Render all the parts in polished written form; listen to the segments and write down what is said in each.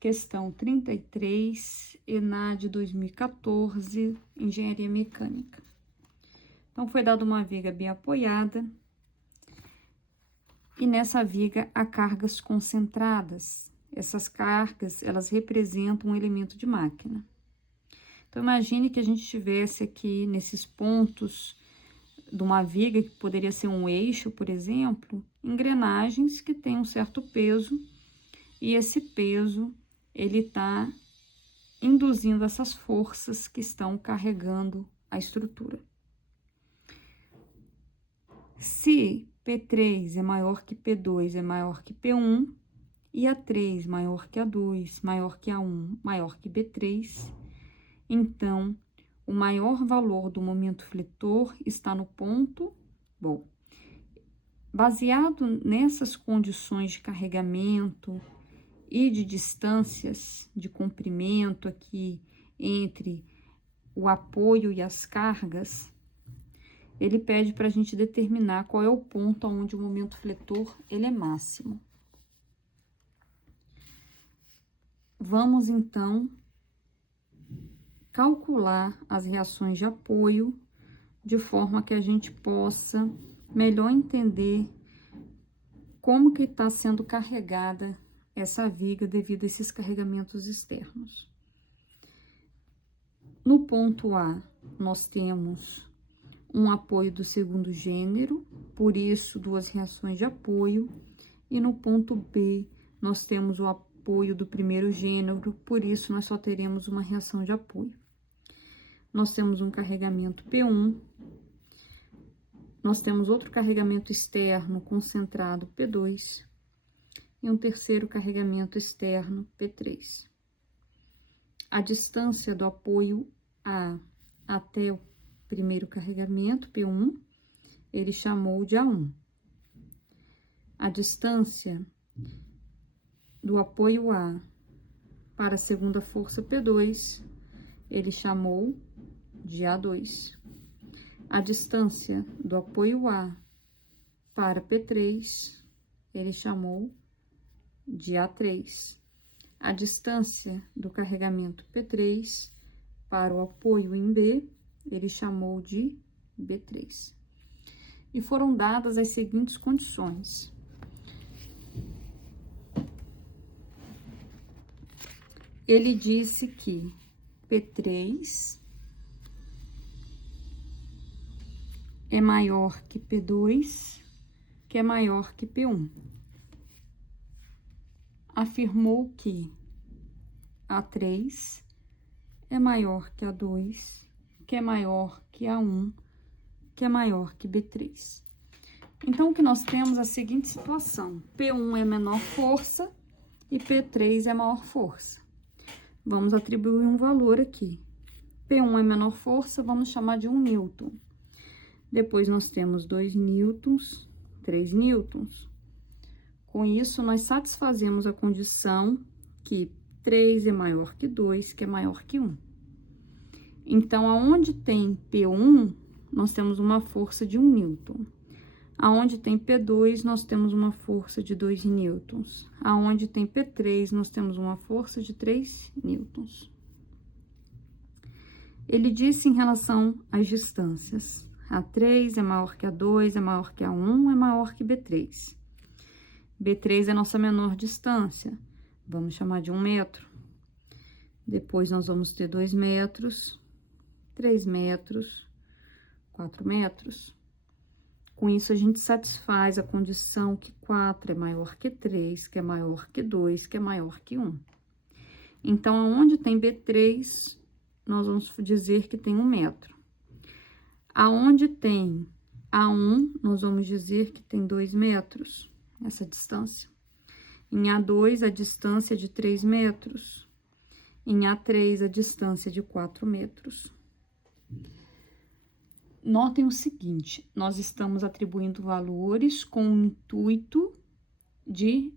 Questão 33, ENAD 2014, Engenharia Mecânica. Então, foi dada uma viga bem apoiada. E nessa viga há cargas concentradas. Essas cargas, elas representam um elemento de máquina. Então, imagine que a gente tivesse aqui nesses pontos de uma viga, que poderia ser um eixo, por exemplo, engrenagens que têm um certo peso, e esse peso, ele está induzindo essas forças que estão carregando a estrutura. Se P3 é maior que P2 é maior que P1, e A3 maior que A2, maior que A1, maior que B3, então, o maior valor do momento fletor está no ponto, bom, baseado nessas condições de carregamento e de distâncias de comprimento aqui entre o apoio e as cargas, ele pede para a gente determinar qual é o ponto onde o momento fletor ele é máximo. Vamos, então, calcular as reações de apoio, de forma que a gente possa melhor entender como que está sendo carregada essa viga devido a esses carregamentos externos. No ponto A, nós temos um apoio do segundo gênero, por isso, duas reações de apoio. E no ponto B, nós temos o apoio do primeiro gênero, por isso, nós só teremos uma reação de apoio. Nós temos um carregamento P1, nós temos outro carregamento externo concentrado P2 e um terceiro carregamento externo P3. A distância do apoio A até o primeiro carregamento, P1, ele chamou de A1. A distância do apoio A para a segunda força P2, ele chamou de A2. A distância do apoio A para P3, ele chamou de A3. A distância do carregamento P3 para o apoio em B, ele chamou de B3. E foram dadas as seguintes condições. Ele disse que P3 é maior que P2, que é maior que P1. Afirmou que A3 é maior que A2, que é maior que A1, que é maior que B3. Então, o que nós temos é a seguinte situação: P1 é menor força e P3 é maior força. Vamos atribuir um valor aqui. P1 é menor força, vamos chamar de 1 newton. Depois, nós temos 2 newtons, 3 newtons. Com isso, nós satisfazemos a condição que 3 é maior que 2, que é maior que 1. Então, aonde tem P1, nós temos uma força de 1 newton. Aonde tem P2, nós temos uma força de 2 newtons. Aonde tem P3, nós temos uma força de 3 newtons. Ele disse em relação às distâncias: A3 é maior que A2, é maior que A1, é maior que B3. B3 é a nossa menor distância, vamos chamar de 1 metro. Depois, nós vamos ter 2 metros, 3 metros, 4 metros. Com isso, a gente satisfaz a condição que 4 é maior que 3, que é maior que 2, que é maior que 1. Então, aonde tem B3, nós vamos dizer que tem 1 metro. Aonde tem A1, nós vamos dizer que tem 2 metros, essa distância. Em A2, a distância é de 3 metros. Em A3, a distância é de 4 metros. Notem o seguinte: nós estamos atribuindo valores com o intuito de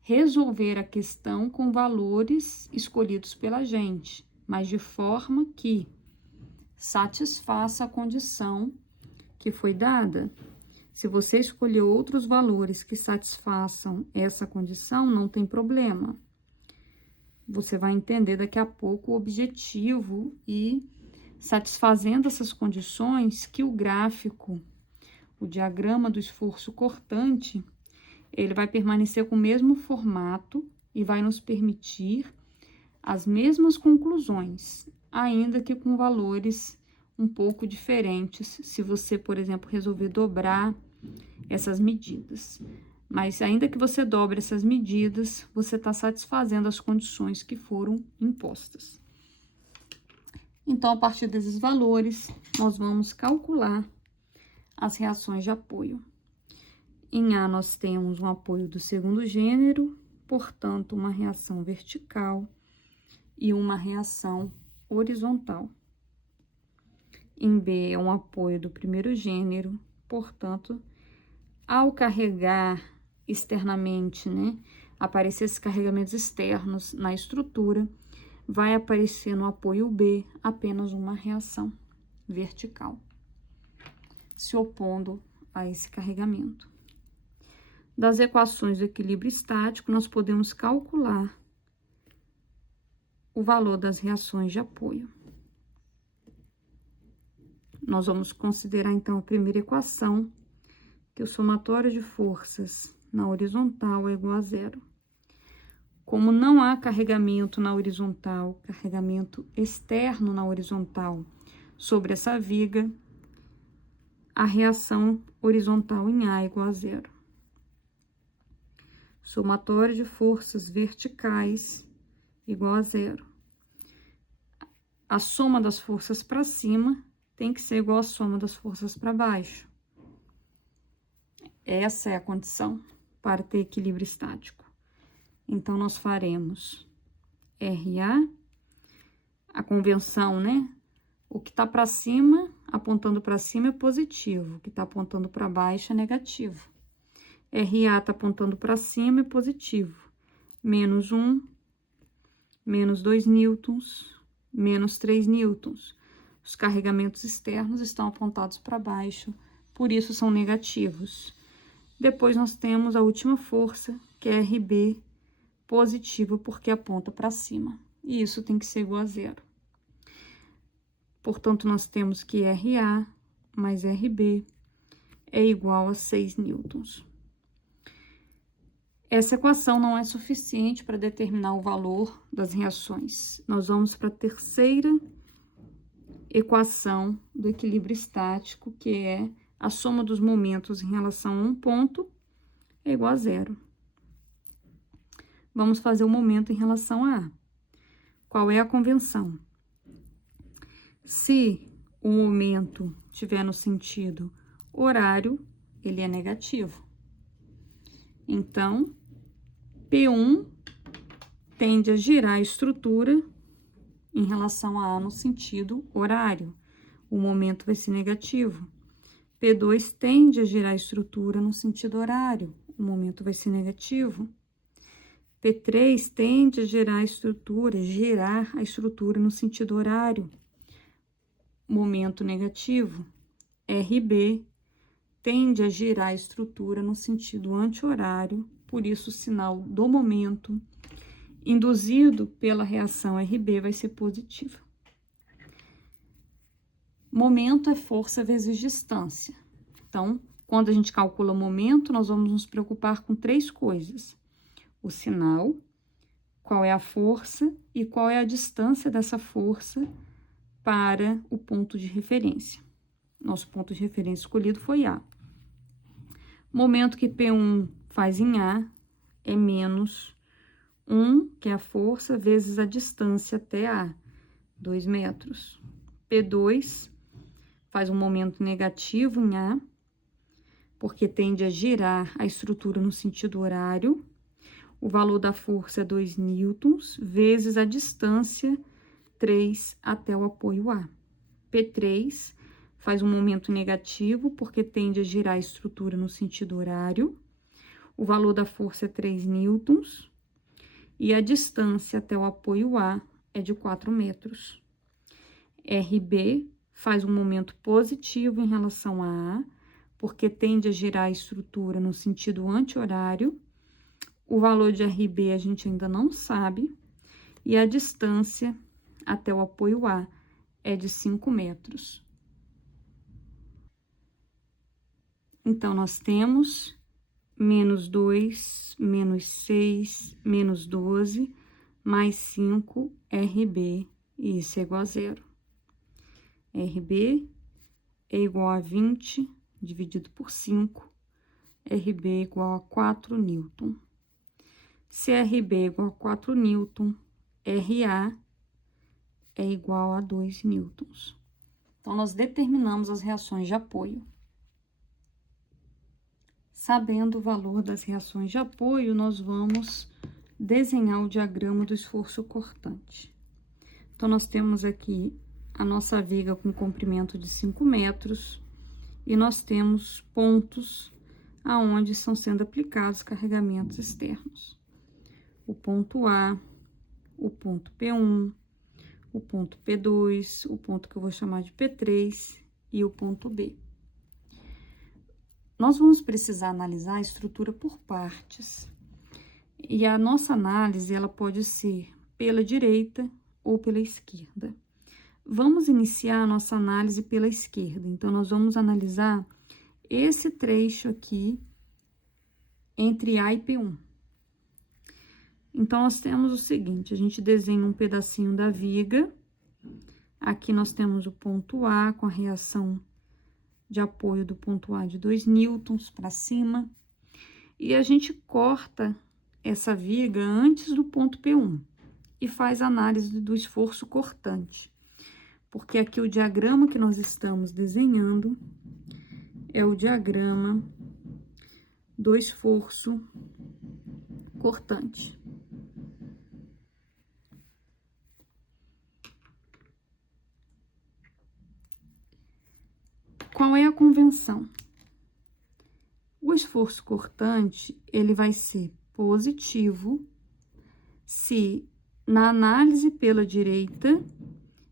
resolver a questão com valores escolhidos pela gente, mas de forma que satisfaça a condição que foi dada. Se você escolher outros valores que satisfaçam essa condição, não tem problema. Você vai entender daqui a pouco o objetivo e satisfazendo essas condições que o gráfico, o diagrama do esforço cortante, ele vai permanecer com o mesmo formato e vai nos permitir as mesmas conclusões, ainda que com valores um pouco diferentes, se você, por exemplo, resolver dobrar essas medidas. Mas ainda que você dobre essas medidas, você está satisfazendo as condições que foram impostas. Então, a partir desses valores, nós vamos calcular as reações de apoio. Em A, nós temos um apoio do segundo gênero, portanto, uma reação vertical e uma reação horizontal. Em B, é um apoio do primeiro gênero, portanto, ao carregar externamente, né, aparecer esses carregamentos externos na estrutura, vai aparecer no apoio B apenas uma reação vertical, se opondo a esse carregamento. Das equações do equilíbrio estático, nós podemos calcular o valor das reações de apoio. Nós vamos considerar, então, a primeira equação, que o somatório de forças na horizontal é igual a zero. Como não há carregamento na horizontal, carregamento externo na horizontal sobre essa viga, a reação horizontal em A é igual a zero. Somatório de forças verticais igual a zero. A soma das forças para cima tem que ser igual à soma das forças para baixo. Essa é a condição para ter equilíbrio estático. Então, nós faremos RA, a convenção, né? O que está para cima, apontando para cima, é positivo. O que está apontando para baixo é negativo. RA está apontando para cima, é positivo. Menos 1, menos 2 newtons, menos 3 newtons. Os carregamentos externos estão apontados para baixo, por isso são negativos. Depois, nós temos a última força, que é RB, positivo, porque aponta para cima. E isso tem que ser igual a zero. Portanto, nós temos que RA mais RB é igual a 6 newtons. Essa equação não é suficiente para determinar o valor das reações. Nós vamos para a terceira equação do equilíbrio estático, que é a soma dos momentos em relação a um ponto é igual a zero. Vamos fazer o momento em relação a A. Qual é a convenção? Se o momento tiver no sentido horário, ele é negativo. Então, P1 tende a girar a estrutura em relação a A no sentido horário. O momento vai ser negativo. P2 tende a girar a estrutura no sentido horário. O momento vai ser negativo. P3 tende a girar a estrutura no sentido horário. Momento negativo. RB tende a girar a estrutura no sentido anti-horário, por isso o sinal do momento induzido pela reação RB vai ser positivo. Momento é força vezes distância. Então, quando a gente calcula o momento, nós vamos nos preocupar com três coisas: o sinal, qual é a força e qual é a distância dessa força para o ponto de referência. Nosso ponto de referência escolhido foi A. Momento que P1 faz em A é menos 1, que é a força, vezes a distância até A, 2 metros. P2 faz um momento negativo em A, porque tende a girar a estrutura no sentido horário. O valor da força é 2 newtons, vezes a distância 3 até o apoio A. P3 faz um momento negativo, porque tende a girar a estrutura no sentido horário. O valor da força é 3 newtons. E a distância até o apoio A é de 4 metros. RB faz um momento positivo em relação a A, porque tende a girar a estrutura no sentido anti-horário. O valor de RB a gente ainda não sabe. e a distância até o apoio A é de 5 metros. Então, nós temos menos 2, menos 6, menos 12, mais 5, RB, e isso é igual a 0. RB é igual a 20 dividido por 5, RB é igual a 4 newton. Se RB é igual a 4 newton, RA é igual a 2 newtons. Então, nós determinamos as reações de apoio. Sabendo o valor das reações de apoio, nós vamos desenhar o diagrama do esforço cortante. Então, nós temos aqui a nossa viga com comprimento de 5 metros e nós temos pontos aonde estão sendo aplicados carregamentos externos. O ponto A, o ponto P1, o ponto P2, o ponto que eu vou chamar de P3 e o ponto B. Nós vamos precisar analisar a estrutura por partes. E a nossa análise, ela pode ser pela direita ou pela esquerda. Vamos iniciar a nossa análise pela esquerda. Então, nós vamos analisar esse trecho aqui entre A e P1. Então, nós temos o seguinte, a gente desenha um pedacinho da viga. Aqui nós temos o ponto A com a reação de apoio do ponto A de 2 newtons para cima. E a gente corta essa viga antes do ponto P1 e faz análise do esforço cortante. Porque aqui o diagrama que nós estamos desenhando é o diagrama do esforço cortante. Qual é a convenção? O esforço cortante, ele vai ser positivo se na análise pela direita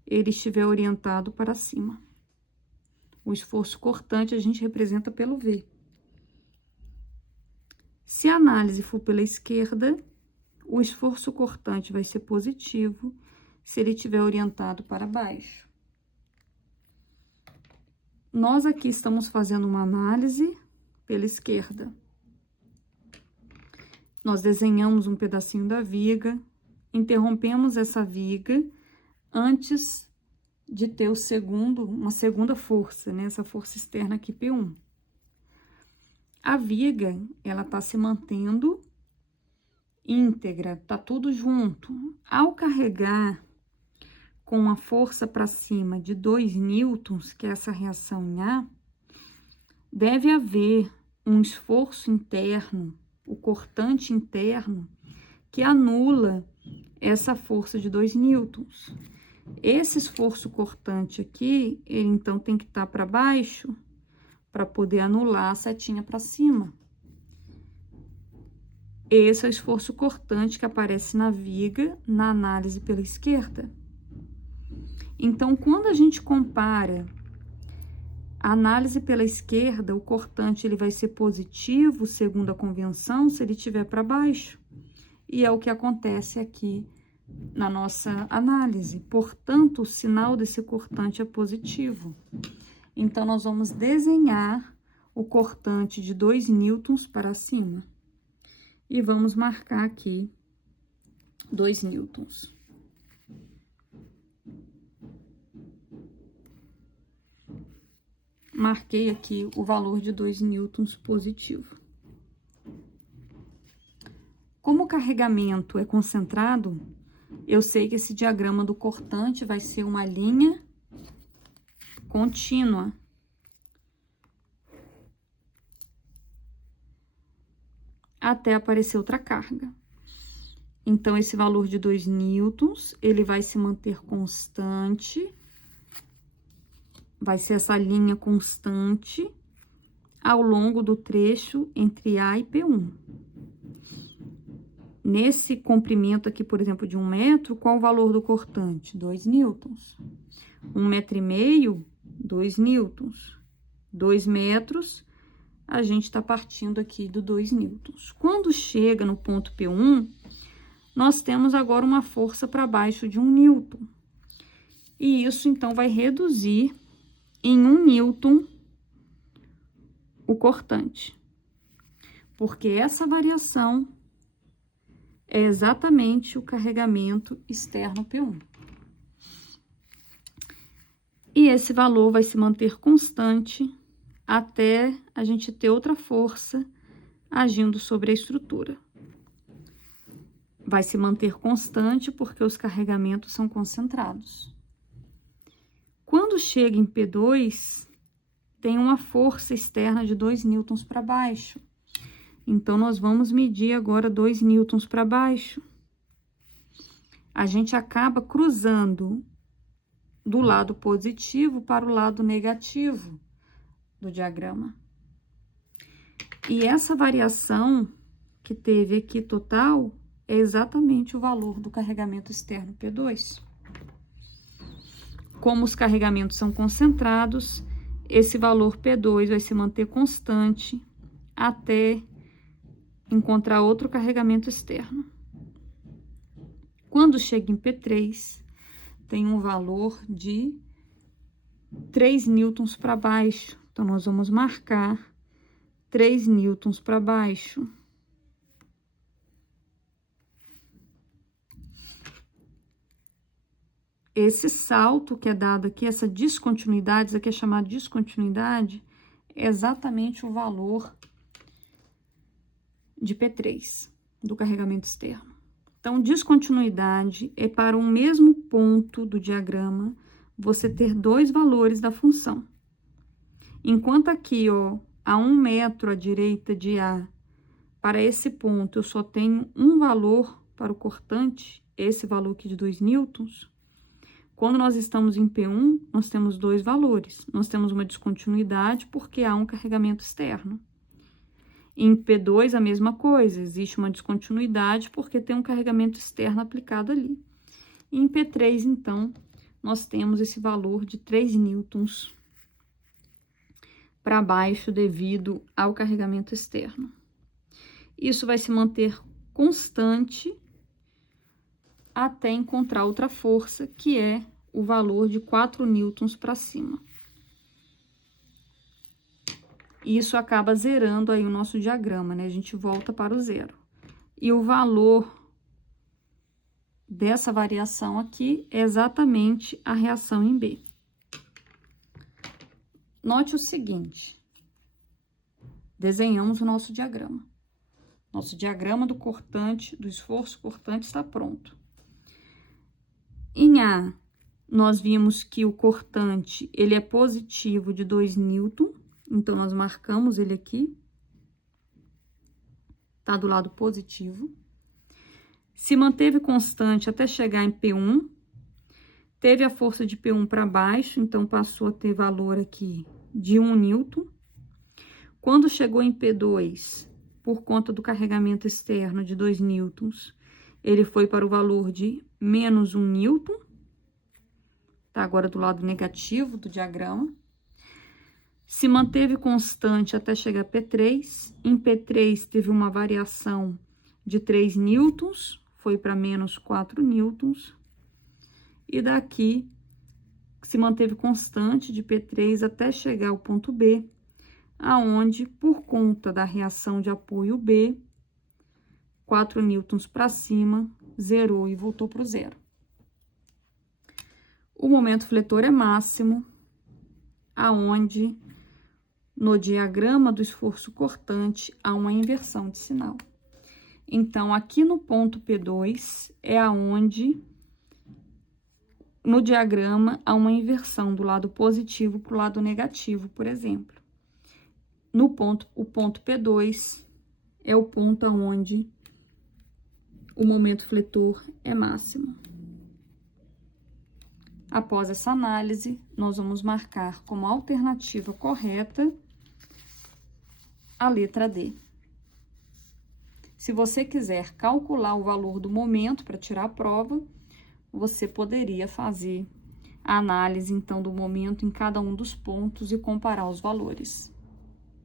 ele estiver orientado para cima. O esforço cortante a gente representa pelo V. Se a análise for pela esquerda, o esforço cortante vai ser positivo se ele estiver orientado para baixo. Nós aqui estamos fazendo uma análise pela esquerda. Nós desenhamos um pedacinho da viga, interrompemos essa viga antes de ter uma segunda força, né? Essa força externa aqui, P1. A viga, ela tá se mantendo íntegra, tá tudo junto. Ao carregar com a força para cima de 2 newtons, que é essa reação em A, deve haver um esforço interno, o cortante interno, que anula essa força de 2 newtons. Esse esforço cortante aqui, ele então tem que estar para baixo para poder anular a setinha para cima. Esse é o esforço cortante que aparece na viga na análise pela esquerda. Então, quando a gente compara a análise pela esquerda, o cortante ele vai ser positivo, segundo a convenção, se ele estiver para baixo. E é o que acontece aqui na nossa análise. Portanto, o sinal desse cortante é positivo. Então, nós vamos desenhar o cortante de 2 newtons para cima. E vamos marcar aqui 2 newtons. Marquei aqui o valor de 2 newtons positivo. Como o carregamento é concentrado, eu sei que esse diagrama do cortante vai ser uma linha contínua. Até aparecer outra carga. Então, esse valor de 2 newtons, ele vai se manter constante. Vai ser essa linha constante ao longo do trecho entre A e P1. Nesse comprimento aqui, por exemplo, de 1 metro, qual o valor do cortante? 2 newtons. 1,5 metro, 2 newtons. 2 metros, a gente está partindo aqui do 2 newtons. Quando chega no ponto P1, nós temos agora uma força para baixo de 1 newton. E isso, então, vai reduzir em 1 newton o cortante. Porque essa variação é exatamente o carregamento externo P1. E esse valor vai se manter constante até a gente ter outra força agindo sobre a estrutura. Vai se manter constante porque os carregamentos são concentrados. Quando chega em P2, tem uma força externa de 2 newtons para baixo. Então, nós vamos medir agora 2 newtons para baixo. A gente acaba cruzando do lado positivo para o lado negativo do diagrama. E essa variação que teve aqui total é exatamente o valor do carregamento externo P2. Como os carregamentos são concentrados, esse valor P2 vai se manter constante até encontrar outro carregamento externo. Quando chega em P3, tem um valor de 3 newtons para baixo. Então, nós vamos marcar 3 newtons para baixo. Esse salto que é dado aqui, essa descontinuidade, isso aqui é chamado de descontinuidade, é exatamente o valor de P3, do carregamento externo. Então, descontinuidade é para um mesmo ponto do diagrama, você ter 2 valores da função. Enquanto aqui, ó, a 1 metro à direita de A, para esse ponto, eu só tenho um valor para o cortante, esse valor aqui de 2 newtons. Quando nós estamos em P1, nós temos 2 valores. Nós temos uma descontinuidade porque há um carregamento externo. Em P2, a mesma coisa, existe uma descontinuidade porque tem um carregamento externo aplicado ali. E em P3, então, nós temos esse valor de 3 newtons para baixo devido ao carregamento externo. Isso vai se manter constante até encontrar outra força, que é o valor de 4 newtons para cima. Isso acaba zerando aí o nosso diagrama, né? A gente volta para o zero. E o valor dessa variação aqui é exatamente a reação em B. Note o seguinte, desenhamos o nosso diagrama. Nosso diagrama do cortante, do esforço cortante está pronto. Em A, nós vimos que o cortante, ele é positivo de 2 newton. Então, nós marcamos ele aqui, tá do lado positivo. Se manteve constante até chegar em P1, teve a força de P1 para baixo, então passou a ter valor aqui de 1 newton. Quando chegou em P2, por conta do carregamento externo de 2 newtons, ele foi para o valor de menos 1 newton, tá agora do lado negativo do diagrama. Se manteve constante até chegar a P3. Em P3, teve uma variação de 3 newtons, foi para menos 4 newtons. E daqui, se manteve constante de P3 até chegar ao ponto B, aonde, por conta da reação de apoio B, 4 newtons para cima, zerou e voltou para o zero. O momento fletor é máximo, aonde no diagrama do esforço cortante há uma inversão de sinal. Então, aqui no ponto P2 é aonde no diagrama há uma inversão do lado positivo para o lado negativo, por exemplo. O ponto P2 é o ponto onde o momento fletor é máximo. Após essa análise, nós vamos marcar como alternativa correta a letra D. Se você quiser calcular o valor do momento para tirar a prova, você poderia fazer a análise, então, do momento em cada um dos pontos e comparar os valores.